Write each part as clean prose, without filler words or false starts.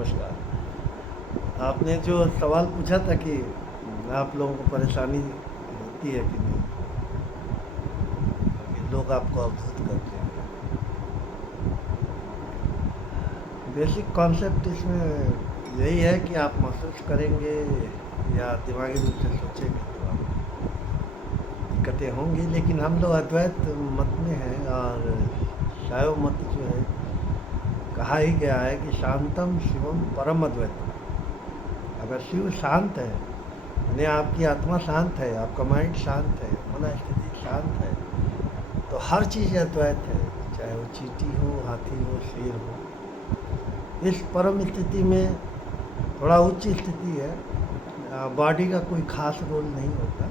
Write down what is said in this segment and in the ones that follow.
नमस्कार। आपने जो सवाल पूछा था कि आप लोगों को परेशानी होती है कि नहीं, कि लोग आपको अवधूत करते हैं। बेसिक कॉन्सेप्ट इसमें यही है कि आप महसूस करेंगे या दिमागी रूप से सोचेंगे तो आप दिक्कतें होंगी। लेकिन हम लोग अद्वैत मत में हैं, और शैव मत जो है, कहा ही गया है कि शांतम शिवम परम अद्वैतम। अगर शिव शांत है, यानी आपकी आत्मा शांत है, आपका माइंड शांत है, मन स्थिति शांत है, तो हर चीज़ अद्वैत है। चाहे वो चींटी हो, हाथी हो, शेर हो। इस परम स्थिति में थोड़ा उच्च स्थिति है, बॉडी का कोई खास रोल नहीं होता,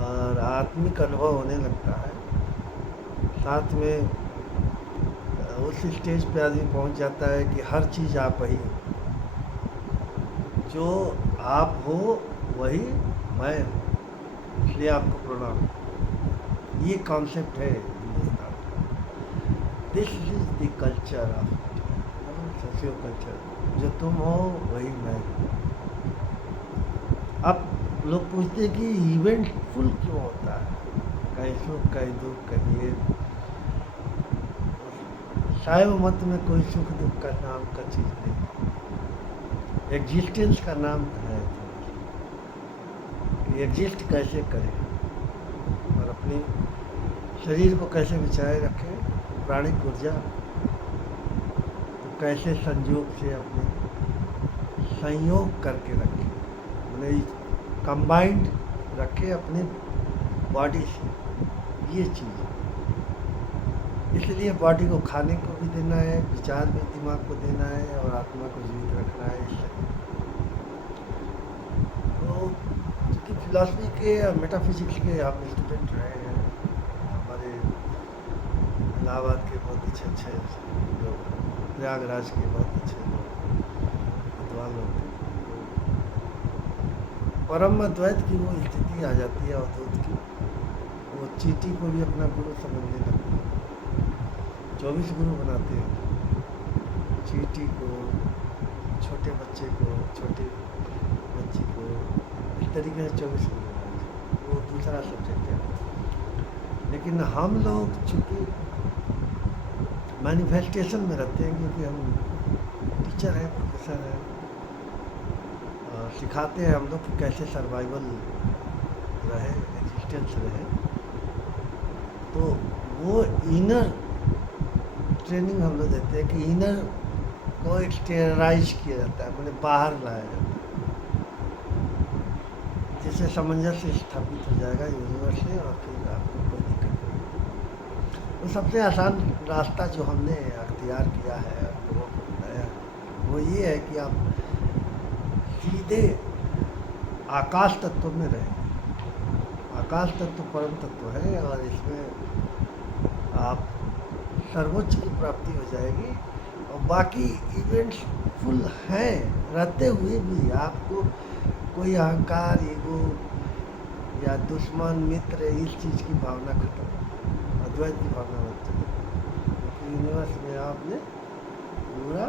और आत्मिक अनुभव होने लगता है। साथ में उस स्टेज पे आदमी पहुंच जाता है कि हर चीज़ आप ही हो, जो आप हो वही मैं हूँ, इसलिए आपको प्रणाम। ये कॉन्सेप्ट है हिंदुस्तान का। This is the culture of socio culture. जो तुम हो वही मैं हूँ। अब लोग पूछते हैं कि इवेंट फुल क्यों होता है, कहीं सुख कहीं दुख कहीं ये। शैव मत में कोई सुख दुख का नाम का चीज़ नहीं, एग्जिस्टेंस का नाम है कि एग्जिस्ट कैसे करें और अपनी शरीर को कैसे बचाए रखें, प्राणिक ऊर्जा को कैसे संयोग से अपने संयोग करके रखें, मतलब कंबाइंड रखें अपने बॉडी से। ये चीज़ है। इसलिए बॉडी को खाने को भी देना है, विचार भी दिमाग को देना है, और आत्मा को जीवित रखना है। इसलिए तो चूँकि फिलॉसफी के और मेटाफिजिक्स के हम स्टूडेंट रहे हैं, हमारे इलाहाबाद के बहुत अच्छे अच्छे लोग, प्रयागराज के बहुत अच्छे लोग, विद्वान लोग थे। परम अद्वैत की वो स्थिति आ जाती है अवधूत की, वो चींटी को भी अपना गुरु समझने लगती है। 24 गुरु बनाते हैं, चींटी को, छोटे बच्चे को, छोटी बच्ची को, इस तरीके से 24 गुरु बनाते हैं। वो दूसरा सब्जेक्ट है। लेकिन हम लोग चूँकि मैनिफेस्टेशन में रहते हैं, क्योंकि हम टीचर हैं, प्रोफेसर हैं, सिखाते हैं हम लोग कि कैसे सर्वाइवल रहे, एग्जिस्टेंस रहे। तो वो इनर ट्रेनिंग हम लोग देते हैं कि इनर को एक्सटर्नलाइज किया जाता है, मतलब बाहर लाया जाता है, जिससे सामंजस्य स्थापित हो जाएगा यूनिवर्स से, और फिर आपको कोई दिक्कत नहीं। तो सबसे आसान रास्ता जो हमने अख्तियार किया है और लोगों को बताया है, वो ये है कि आप सीधे आकाश तत्व में रहें। आकाश तत्व परम तत्व है, और इसमें आप सर्वोच्च की प्राप्ति हो जाएगी। और बाकी इवेंट्स फुल हैं, रहते हुए भी आपको कोई अहंकार, ईगो या दुश्मन मित्र, इस चीज़ की भावना खत्म, अद्वैत की भावना मत चले, क्योंकि यूनिवर्स में आपने पूरा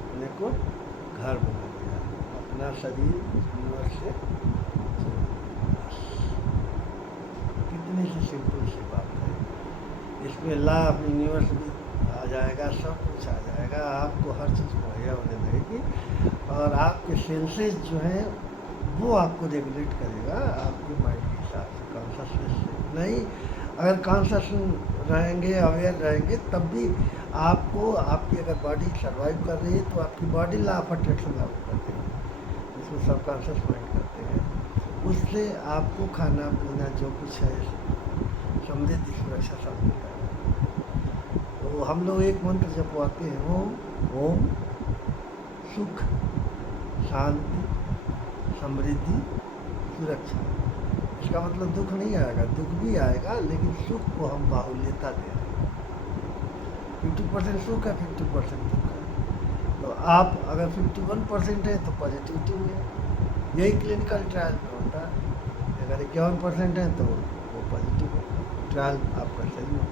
अपने को घर बना लिया, अपना शरीर यूनिवर्स से जुड़ गया। कितनी सी सिंपल सी बात है। इसमें ला ऑफ यूनिवर्स भी आ जाएगा, सब कुछ आ जाएगा, आपको हर चीज़ मुहैया होने लगेगी, और आपके सेंसेस जो हैं वो आपको रेगुलेट करेगा आपके माइंड के हिसाब से, कॉन्शसनेस से नहीं। अगर कॉन्शस रहेंगे, अवेयर रहेंगे, तब भी आपको, आपकी अगर बॉडी सर्वाइव कर रही है तो आपकी बॉडी ला ऑफ अट्रैक्शन लागू करते हैं, जिसको सबकॉन्शियस माइंड करते हैं। उससे आपको खाना पीना जो कुछ है, समृद्धि सुरक्षा सब मिलता है। तो हम लोग एक मंत्र जपवाते हैं, ओम ओम सुख शांति समृद्धि सुरक्षा। इसका मतलब दुख नहीं आएगा, दुख भी आएगा, लेकिन सुख को हम बाहुल्यता दे रहे हैं। 50% सुख है, 50% दुख है। तो आप अगर 51% है तो पॉजिटिविटी में है। यही क्लिनिकल ट्रायल में होता है। अगर 51% है तो वो पॉजिटिव है, ट्रायल आपका सही हो।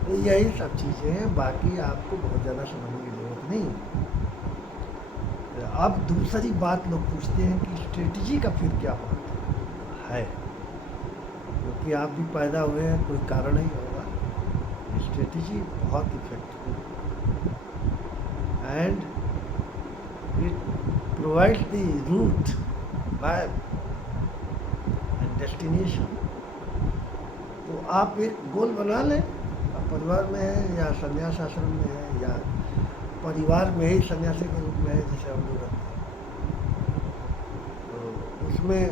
तो यही सब चीज़ें हैं, बाकी आपको बहुत ज़्यादा समझने की जरूरत नहीं। नहीं। अब दूसरी बात लोग पूछते हैं कि स्ट्रेटजी का फिर क्या महत्व है, क्योंकि आप भी पैदा हुए हैं, कोई कारण ही होगा। स्ट्रेटजी बहुत effective and it provides the route map and destination. तो आप एक गोल बना लें, आप परिवार में है या संन्यास आश्रम में है या परिवार में ही सन्यासी के रूप में है जैसे हम लोग रहते हैं, तो उसमें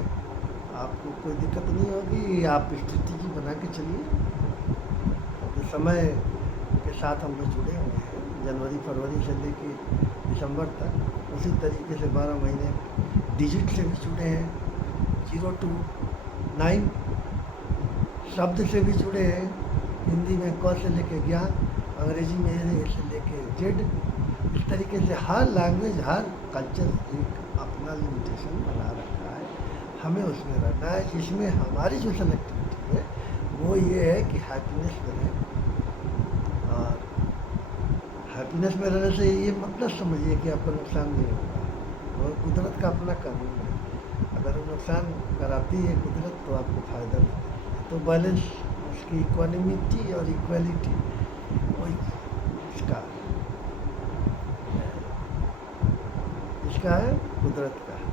आपको कोई दिक्कत नहीं होगी। आप स्ट्रेटजी बना के चलिए। तो समय के साथ हम लोग जुड़े हुए हैं, जनवरी फरवरी से लेके दिसंबर तक। उसी तरीके से 12 महीने डिजिट से भी जुड़े हैं, 0 to 9 शब्द से भी जुड़े हैं। हिंदी में क से लेके ज्ञ, अंग्रेजी में ए से लेके जेड। इस तरीके से हर लैंग्वेज, हर कल्चर एक अपना लिमिटेशन बना रखा है, हमें उसमें रहना है। जिसमें हमारी जो सेलेक्टिविटी है वो ये है कि हैप्पीनेस में रहें। और हैप्पीनेस में रहने से ये मतलब समझिए कि आपका नुकसान नहीं होगा, और कुदरत का अपना कानून है। अगर वो नुकसान कराती है कुदरत तो आपको फ़ायदा नहीं देती। तो बैलेंस, उसकी इक्वानिमिटी और इक्वलिटी वही इसका है, कुदरत का है।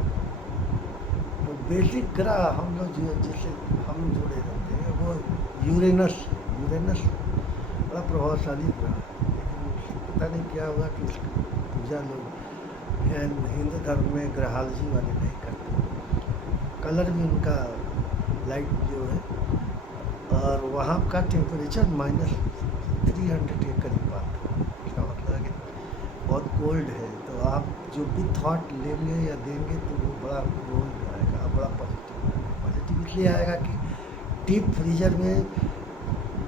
तो बेसिक ग्रह हम लोग जो जिससे हम जुड़े रहते हैं वो यूरेनस है। यूरेनस बड़ा प्रभावशाली ग्रह है, लेकिन पता नहीं क्या हुआ कि इसकी पूजा लोग हिंदू धर्म में ग्रहालजी वाले नहीं करते। कलर भी उनका लाइट ब्लू है, और वहाँ का टेम्परेचर -300 के करीब आता है। इसका मतलब है कि बहुत कोल्ड है। तो आप जो भी थॉट लेंगे या देंगे तो वो बड़ा रोल आएगा, बड़ा पॉजिटिव आएगा। पॉजिटिव इसलिए आएगा कि डीप फ्रीजर में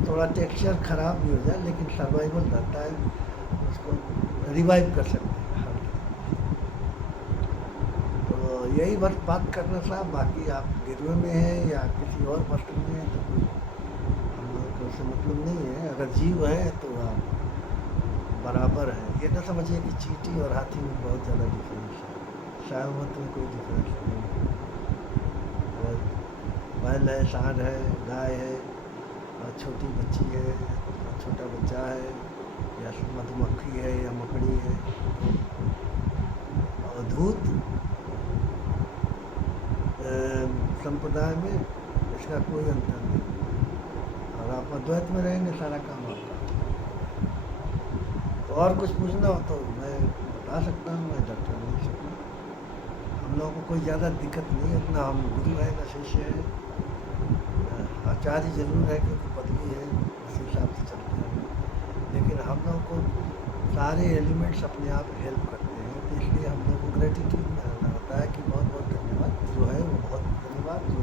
थोड़ा टेक्सचर ख़राब भी हो जाए लेकिन सर्वाइवल रहता है, उसको रिवाइव कर सकते हैं हर। तो यही बस बात करना था। बाकी आप गिरवे में हैं या किसी और वस्त्र में हैं तो कोई हम लोग को उससे मतलब नहीं है। अगर जीव है तो आप बराबर है। ये ना समझिए कि चींटी और हाथी में बहुत ज़्यादा डिफरेंस है, सहमत में कोई डिफरेंस नहीं है। और बैल है, सांड है, गाय है, और छोटी बच्ची है, और छोटा बच्चा है, या मधुमक्खी है या मकड़ी है, और धूत संप्रदाय में इसका कोई अंतर नहीं। और आप अद्वैत में रहेंगे, सारा काम आपका। तो और कुछ पूछना हो तो मैं बता सकता हूँ, मैं डॉक्टर नहीं सकता। हम लोगों को कोई ज़्यादा दिक्कत नहीं है, ना हम गुरु है ना शिष्य है। आचार्य जरूर है क्योंकि पदवी है, उस हिसाब से चलते हैं। लेकिन हम लोगों को सारे एलिमेंट्स अपने आप हेल्प करते हैं, तो इसलिए हम लोग को ग्रेटिट्यूड में रहना होता है कि बहुत बहुत धन्यवाद। जो है वो बहुत धन्यवाद, जो